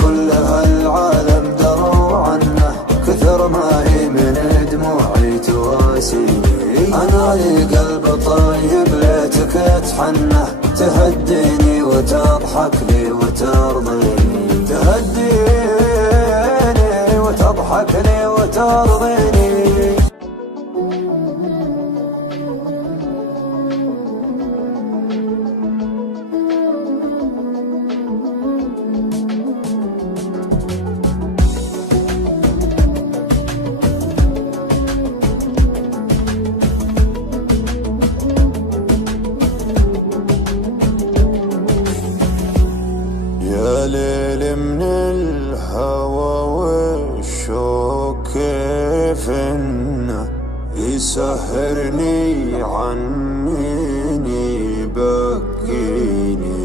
كل هالعالم دروا عنه، كثر ما هي من دموعي تواسيني. أنا لي قلب طيب ليتك تحنه، تهديني وتضحك لي وترضيني، تهديني وتضحك لي وترضيني. يا ليل من الهوى والشوق كيف انه يسهرني عنيني يبكيني.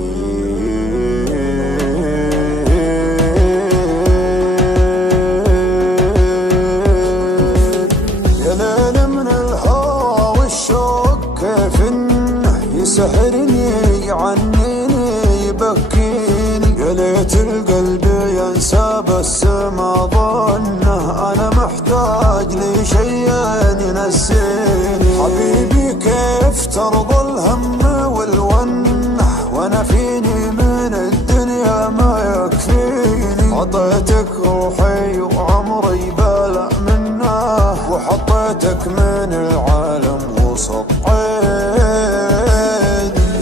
يا ليل من الهوى والشوق كيف انه يسهرني عنيني يبكيني. يا ليت القلب ينسى بس ما ظنه، انا محتاج لي شيئا ينسيني. حبيبي كيف ترضى الهم والونه، وانا فيني من الدنيا ما يكفيني. عطيتك روحي وعمري بلا منه، وحطيتك من العالم وسط عيني.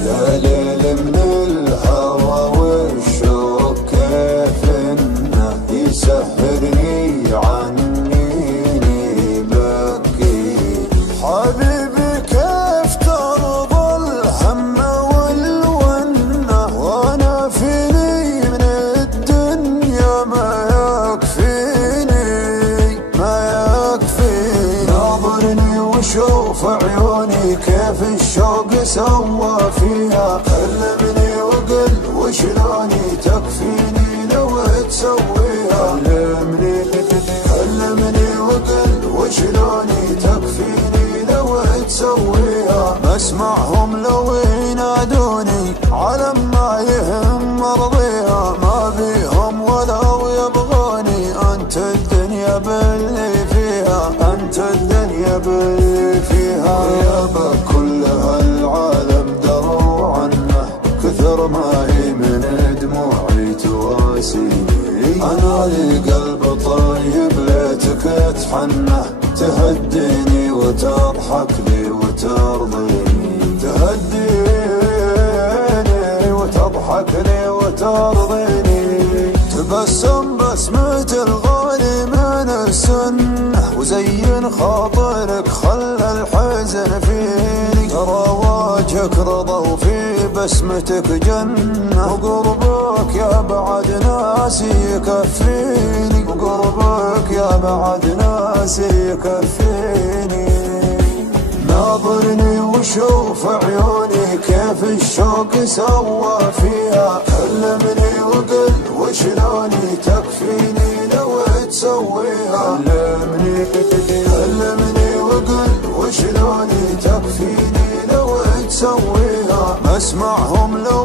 يا ليل من الهوى والشوق كيف انه يسهرني عنيني يبكيني. حبيبي كيف ترضى الهم والونه، وانا فيني من الدنيا ما يكفيني ما يكفيني. ناظرني وشوف عيوني كيف الشوق سوى فيها، كلمني وقل وشلوني تكفيني لو تسويها. كلمني وقل وشلوني تكفيني لو تسويها. بسمعهم لو ينادوني على ما يهم مرضيها، ما بيهم ولو يبغوني. انت الدنيا باللي فيها، انت الدنيا باللي فيها. يابا كل هالعالم دروا عنه، كثر ما هي من دموعي تواسيني. انا لي قلب طيب ليتك تحنه، تهديني وتضحك لي وترضيني، تهديني وتضحك لي وترضيني. تبسم بسمة الغالي من السنة، وزين خاطرك خلى الحزن فيني. ترى وجهك رضا وفي بسمتك جنة، وقربك يا بعد ناسي يكفيني. وقربك يا بعد ناسي يكفيني. ناظرني وشوف عيوني كيف الشوق سوى فيها، كلمني وقل وشلوني تكفيني لو تسويها. كلمني وقل وشلوني تكفيني لو تسويها. بسمعهم لو